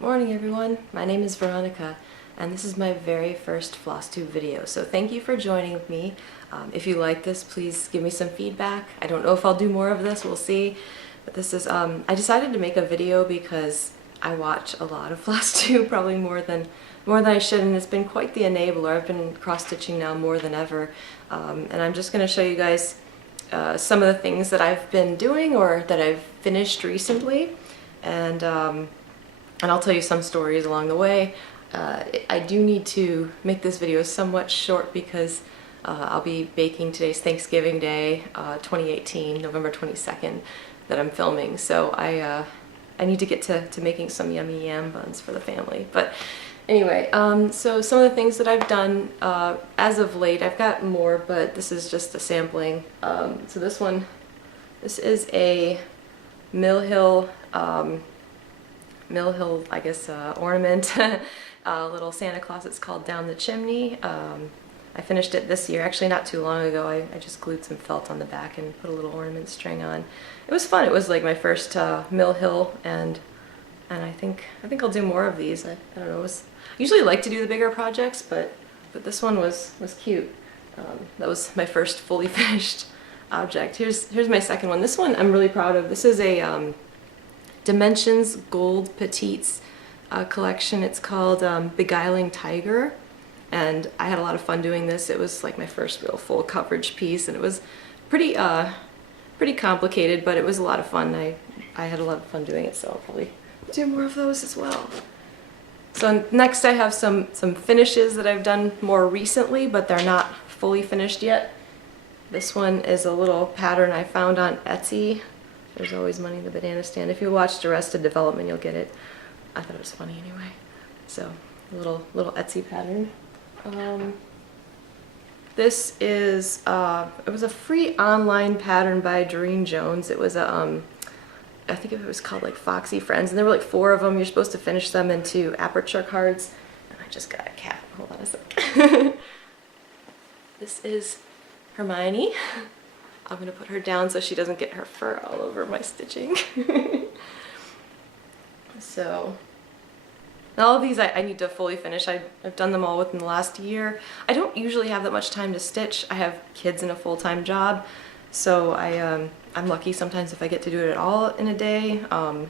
Morning everyone, my name is Veronica and this is my very first Flosstube video, so thank you for joining me. If you like this, please give me some feedback. I don't know if I'll do more of this, we'll see. But this is, I decided to make a video because I watch a lot of Flosstube, probably more than I should, and it's been quite the enabler. I've been cross-stitching now more than ever, and I'm just going to show you guys some of the things that I've been doing or that I've finished recently, and I'll tell you some stories along the way. I do need to make this video somewhat short because I'll be baking. Today's Thanksgiving Day, 2018, November 22nd, that I'm filming. So I need to get to making some yummy yam buns for the family. But anyway, so some of the things that I've done as of late, I've got more, but this is just a sampling. So this is a Mill Hill, I guess, ornament, little Santa Claus. It's called Down the Chimney. I finished it this year, actually not too long ago. I just glued some felt on the back and put a little ornament string on. It was fun. It was like my first Mill Hill, and I think I'll do more of these. I don't know. I usually like to do the bigger projects, but this one was cute. That was my first fully finished object. Here's my second one. This one I'm really proud of. This is a Dimensions Gold Petites collection. It's called Beguiling Tiger, and I had a lot of fun doing this. It was like my first real full coverage piece, and it was pretty complicated, but it was a lot of fun. I had a lot of fun doing it, so I'll probably do more of those as well. So next I have some finishes that I've done more recently, but they're not fully finished yet. This one is a little pattern I found on Etsy. There's always money in the banana stand. If you watched Arrested Development, you'll get it. I thought it was funny anyway. So, a little Etsy pattern. This is, it was a free online pattern by Doreen Jones. It was a, I think it was called like Foxy Friends, and there were like 4 of them. You're supposed to finish them into aperture cards. And I just got a cat. Hold on a sec. This is Hermione. I'm going to put her down so she doesn't get her fur all over my stitching. So, all of these I need to fully finish. I've done them all within the last year. I don't usually have that much time to stitch. I have kids and a full-time job, so I'm lucky sometimes if I get to do it at all in a day.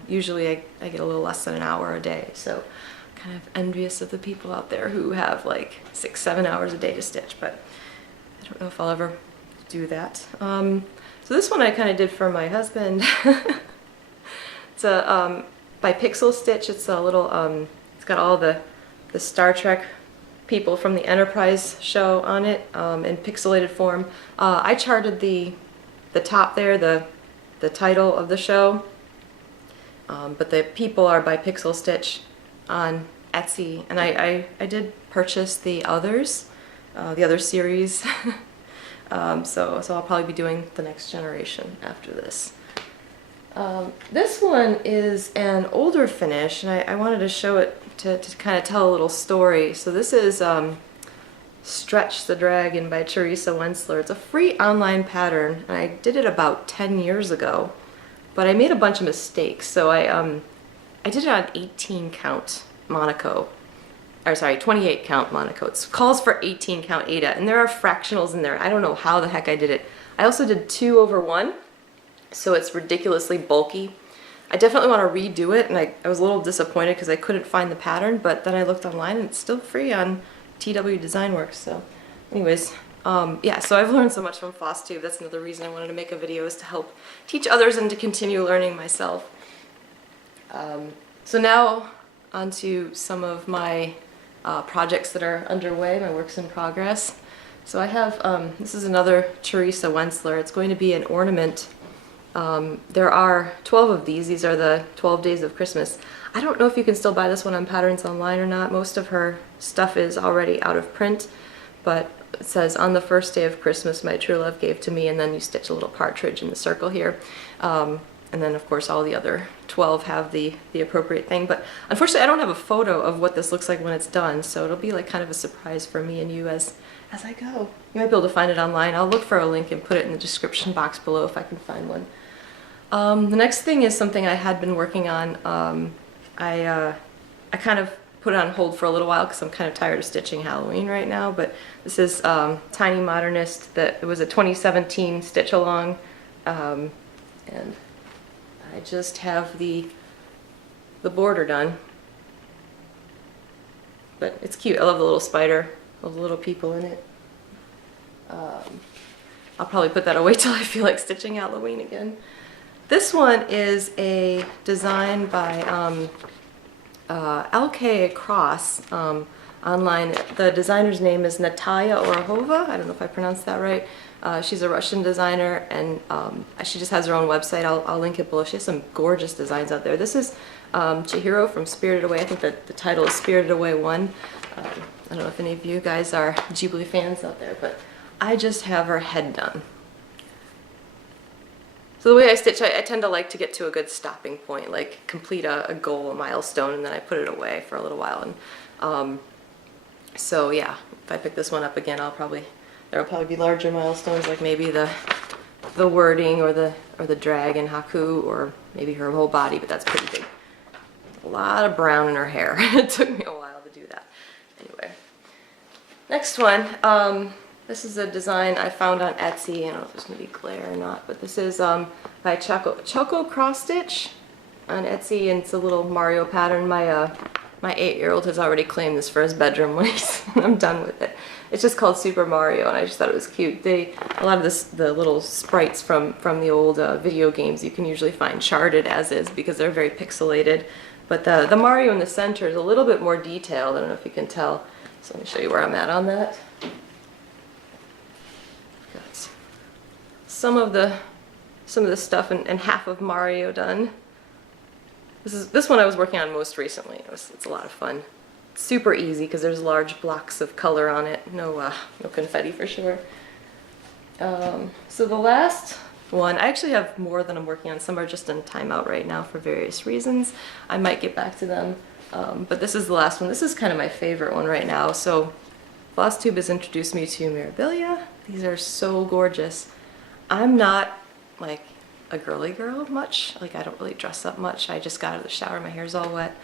Usually I get a little less than an hour a day, so I'm kind of envious of the people out there who have like 6-7 hours a day to stitch, but I don't know if I'll ever do that. So this one I kind of did for my husband. It's a by Pixel Stitch. It's a little it's got all the Star Trek people from the Enterprise show on it in pixelated form. I charted the top there, the title of the show, but the people are by Pixel Stitch on Etsy, and I did purchase the others, the other series. So I'll probably be doing the next generation after this. This one is an older finish, and I wanted to show it to kind of tell a little story. So this is Stretch the Dragon by Teresa Wentzler. It's a free online pattern, and I did it about 10 years ago, but I made a bunch of mistakes. So I did it on 18 count Monaco. Or sorry, 28 count Monaco. It calls for 18 count Ada, and there are fractionals in there. I don't know how the heck I did it. I also did 2/1, so it's ridiculously bulky. I definitely want to redo it, and I was a little disappointed because I couldn't find the pattern, but then I looked online and it's still free on TW Design Works. So anyways, yeah, so I've learned so much from Flosstube. That's another reason I wanted to make a video, is to help teach others and to continue learning myself. So now onto some of my projects that are underway, my works in progress. So I have, this is another Teresa Wentzler. It's going to be an ornament. There are 12 of these. These are the 12 Days of Christmas. I don't know if you can still buy this one on Patterns Online or not. Most of her stuff is already out of print, but it says, on the first day of Christmas my true love gave to me, and then you stitch a little partridge in the circle here. And then of course all the other 12 have the appropriate thing, but unfortunately I don't have a photo of what this looks like when it's done, so it'll be like kind of a surprise for me and you as I go. You might be able to find it online. I'll look for a link and put it in the description box below if I can find one. The next thing is something I had been working on. I I kind of put it on hold for a little while because I'm kind of tired of stitching Halloween right now, but this is Tiny Modernist. It was a 2017 stitch along, and I just have the border done. But it's cute. I love the little spider, all the little people in it. I'll probably put that away till I feel like stitching Halloween again. This one is a design by Choco Cross online. The designer's name is Natalia Orahova. I don't know if I pronounced that right. She's a Russian designer, and she just has her own website. I'll link it below. She has some gorgeous designs out there. This is Chihiro from Spirited Away. I think that the title is Spirited Away 1. I don't know if any of you guys are Ghibli fans out there, but I just have her head done. So the way I stitch, I tend to like to get to a good stopping point, like complete a goal, a milestone, and then I put it away for a little while. And so yeah, if I pick this one up again, there'll probably be larger milestones, like maybe the wording or the dragon haku, or maybe her whole body, but that's pretty big. A lot of brown in her hair. It took me a while to do that. Anyway, next one. This is a design I found on Etsy. I don't know if there's going to be glare or not, but this is by Choco Cross Stitch on Etsy, and it's a little Mario pattern. My 8-year-old has already claimed this for his bedroom when I'm done with it. It's just called Super Mario, and I just thought it was cute. A lot of the little sprites from the old video games you can usually find charted as is because they're very pixelated. But the Mario in the center is a little bit more detailed. I don't know if you can tell. So let me show you where I'm at on that. Got some of the stuff and half of Mario done. This one I was working on most recently. It's a lot of fun. Super easy because there's large blocks of color on it. No confetti for sure. So the last one, I actually have more than I'm working on. Some are just in timeout right now for various reasons. I might get back to them, but this is the last one. This is kind of my favorite one right now. So Flosstube has introduced me to Mirabilia. These are so gorgeous. I'm not like a girly girl much. Like, I don't really dress up much. I just got out of the shower, my hair's all wet.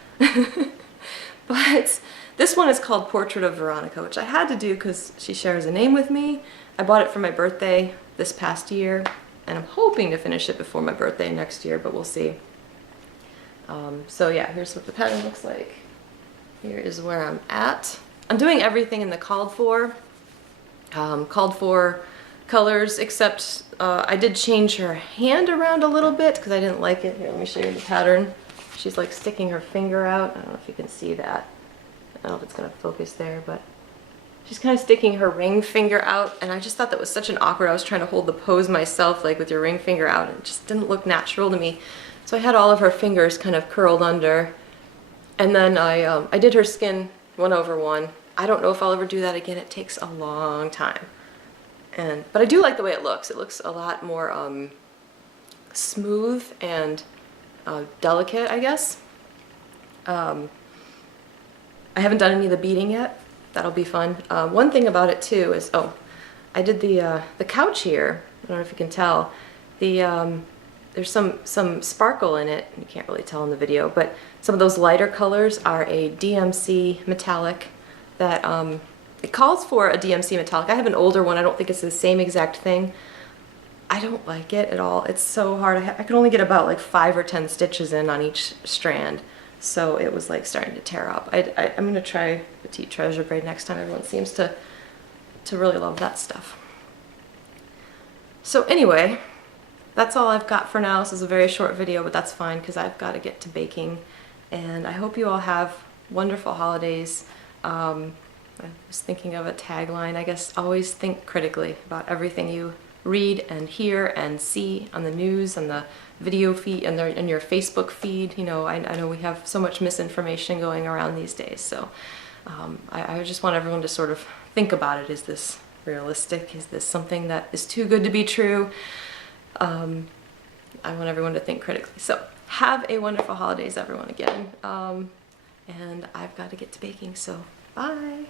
But this one is called Portrait of Veronica, which I had to do because she shares a name with me. I bought it for my birthday this past year, and I'm hoping to finish it before my birthday next year, but we'll see. So yeah, here's what the pattern looks like. Here is where I'm at. I'm doing everything in the called for colors, except I did change her hand around a little bit because I didn't like it. Here, let me show you the pattern. She's like sticking her finger out. I don't know if you can see that. I don't know if it's going to focus there, but she's kind of sticking her ring finger out, and I just thought that was such an awkward. I was trying to hold the pose myself, like with your ring finger out, and it just didn't look natural to me. So I had all of her fingers kind of curled under, and then I did her skin 1/1. I don't know if I'll ever do that again. It takes a long time. But I do like the way it looks. It looks a lot more smooth and delicate, I guess. I haven't done any of the beading yet. That'll be fun. One thing about it too is, I did the couch here. I don't know if you can tell. There's some sparkle in it. You can't really tell in the video, but some of those lighter colors are a DMC metallic that it calls for a DMC metallic. I have an older one. I don't think it's the same exact thing. I don't like it at all. It's so hard. I could only get about like 5 or 10 stitches in on each strand. So it was like starting to tear up. I'm going to try Petite Treasure braid next time. Everyone seems to really love that stuff. So anyway, that's all I've got for now. This is a very short video, but that's fine because I've got to get to baking. And I hope you all have wonderful holidays. I was thinking of a tagline, I guess. Always think critically about everything you read and hear and see on the news and the video feed and in your Facebook feed. You know, I know we have so much misinformation going around these days, so I just want everyone to sort of think about it. Is this realistic? Is this something that is too good to be true? I want everyone to think critically. So have a wonderful holidays, everyone, again. And I've got to get to baking, so bye.